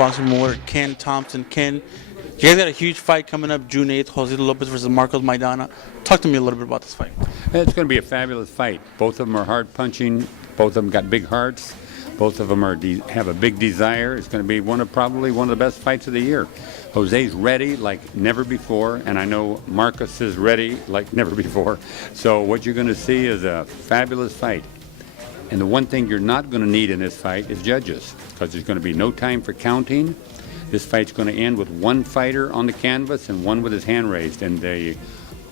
Boxing Memorial, Ken Thompson. Ken, you guys got a huge fight coming up June 8th, Josesito Lopez versus Marcos Maidana. Talk to me a little bit about this fight. It's going to be a fabulous fight. Both of them are hard punching. Both of them got big hearts. Both of them have a big desire. It's going to be probably one of the best fights of the year. Jose's ready like never before, and I know Marcos is ready like never before. So what you're going to see is a fabulous fight. And the one thing you're not going to need in this fight is judges, because there's going to be no time for counting. This fight's going to end with one fighter on the canvas and one with his hand raised, and the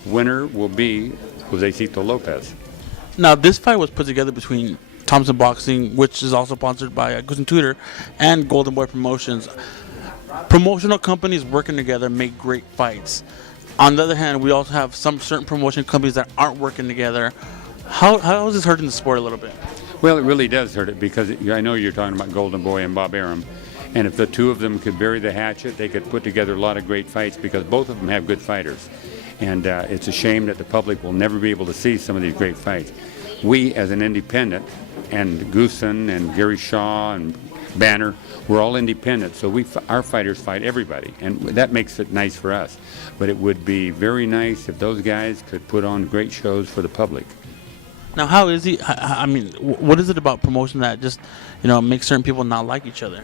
winner will be Josesito Lopez. Now, this fight was put together between Thompson Boxing, which is also sponsored by Goose and Tudor, and Golden Boy Promotions. Promotional companies working together make great fights. On the other hand, we also have some certain promotion companies that aren't working together. How is this hurting the sport a little bit? Well, it really does hurt it, because I know you're talking about Golden Boy and Bob Arum, and if the two of them could bury the hatchet, they could put together a lot of great fights, because both of them have good fighters. And it's a shame that the public will never be able to see some of these great fights. We, as an independent, and Goosen and Gary Shaw and Banner, we're all independent, so our fighters fight everybody, and that makes it nice for us. But it would be very nice if those guys could put on great shows for the public. Now, how is he? I mean, what is it about promotion that just, makes certain people not like each other?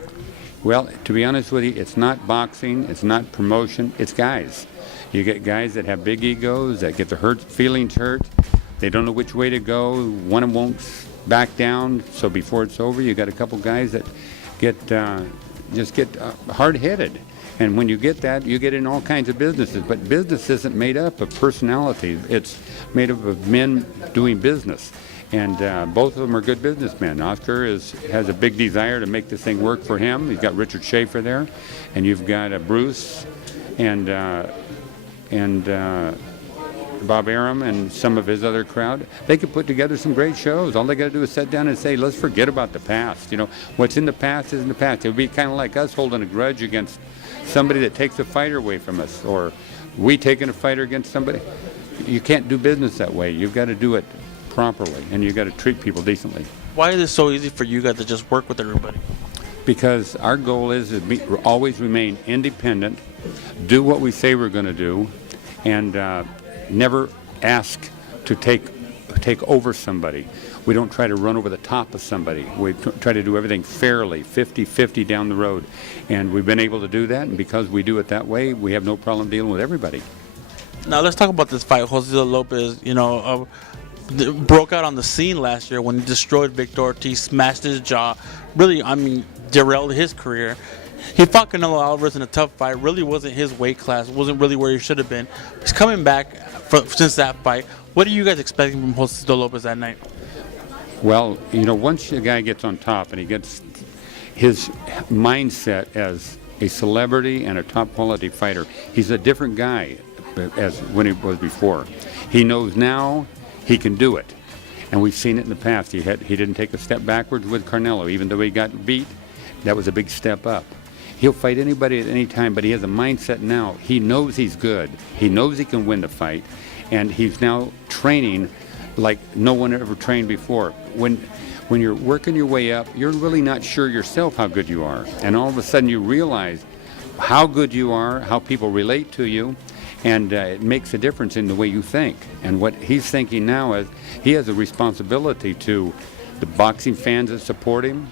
Well, to be honest with you, it's not boxing, it's not promotion, it's guys. You get guys that have big egos, that get their feelings hurt. They don't know which way to go. One of them won't back down. So before it's over, you got a couple guys that get hard-headed. And when you get that, you get in all kinds of businesses. But business isn't made up of personalities. It's made up of men doing business. And both of them are good businessmen. Oscar has a big desire to make this thing work for him. He's got Richard Schaefer there. And you've got Bruce and Bob Arum and some of his other crowd. They could put together some great shows. All they got to do is sit down and say, let's forget about the past. What's in the past is in the past. It would be kind of like us holding a grudge against somebody that takes a fighter away from us, or we taking a fighter against somebody. You can't do business that way. You've got to do it properly, and you've got to treat people decently. Why is it so easy for you guys to just work with everybody? Because our goal is to always remain independent, do what we say we're going to do, and never ask to take over somebody. We don't try to run over the top of somebody. We try to do everything fairly, 50-50 down the road. And we've been able to do that, and because we do it that way, we have no problem dealing with everybody. Now let's talk about this fight. Josesito Lopez, broke out on the scene last year when he destroyed Victor Ortiz, smashed his jaw, really, derailed his career. He fought Canelo Alvarez in a tough fight, really wasn't his weight class, wasn't really where he should have been. He's coming back since that fight. What are you guys expecting from Josesito Lopez that night? Well, once a guy gets on top and he gets his mindset as a celebrity and a top quality fighter, he's a different guy as when he was before. He knows now he can do it. And we've seen it in the past. He didn't take a step backwards with Canelo, even though he got beat. That was a big step up. He'll fight anybody at any time, but he has a mindset now. He knows he's good. He knows he can win the fight, and he's now training like no one ever trained before. When you're working your way up, you're really not sure yourself how good you are, and all of a sudden you realize how good you are, how people relate to you, and it makes a difference in the way you think. And what he's thinking now is he has a responsibility to the boxing fans that support him,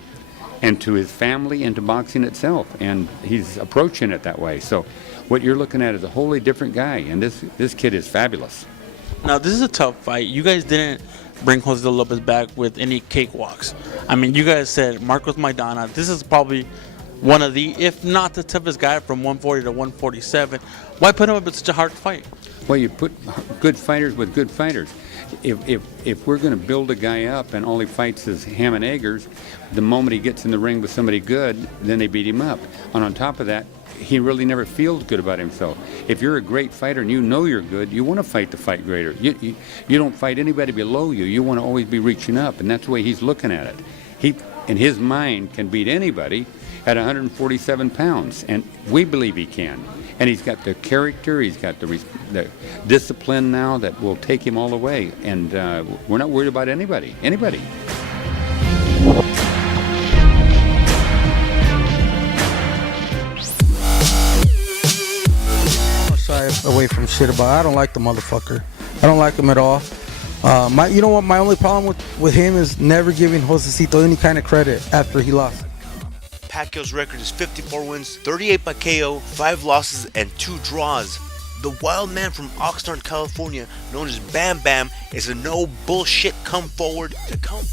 and to his family, and to boxing itself, and he's approaching it that way. So what you're looking at is a wholly different guy, and this kid is fabulous. Now, this is a tough fight. You guys didn't bring Josesito Lopez back with any cakewalks. You guys said Marcos Maidana, this is probably one of the, if not the toughest guy from 140 to 147. Why put him up in such a hard fight? Well, you put good fighters with good fighters. If we're going to build a guy up and all he fights is ham and eggers, the moment he gets in the ring with somebody good, then they beat him up. And on top of that, he really never feels good about himself. If you're a great fighter and you know you're good, you want to fight the fight greater. You don't fight anybody below you. You want to always be reaching up, and that's the way he's looking at it. He, in his mind, can beat anybody at 147 pounds, and we believe he can. And he's got the character, he's got the discipline now that will take him all the way. And we're not worried about anybody. away from shit about. I don't like the motherfucker. I don't like him at all. You know what? My only problem with him is never giving Josesito any kind of credit after he lost. Pacquiao's record is 54 wins, 38 by KO, 5 losses, and 2 draws. The wild man from Oxnard, California, known as Bam Bam, is a no bullshit come forward to come.